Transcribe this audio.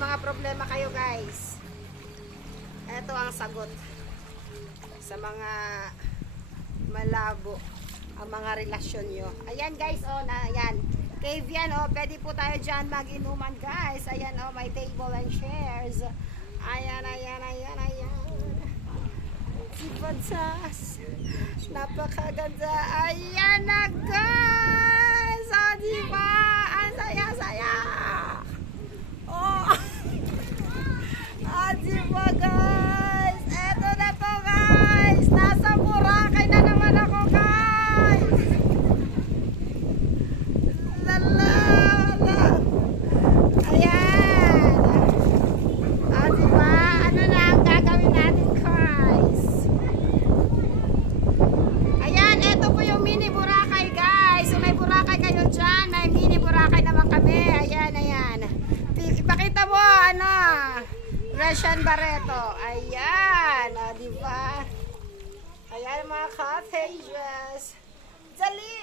mga problema kayo guys, ito ang sagot sa mga malabo ang mga relasyon nyo. Ayan guys, oh, na, ayan. Cave yan, oh, pwede po tayo dyan mag-inuman guys. Ayan, oh, may table and chairs. Ayan, ayan, ayan, ayan. Sipadsas. Napakaganda. Ayan na guys. Oh, diba? Ang saya-saya. Oh. Ah, diba guys? Eto na to guys. Nasa Boracay na naman ako guys. Lala. Ayan. Ah, diba? Ano na ang gagawin natin guys? Ayan, eto po yung mini Boracay guys. So may Boracay kayo dyan. May mini Boracay naman kami. Ayan, ayan. Ipakita mo, ano, Russian Barreto. Ayan, o, diba? Ayan, mga cottages. Dali!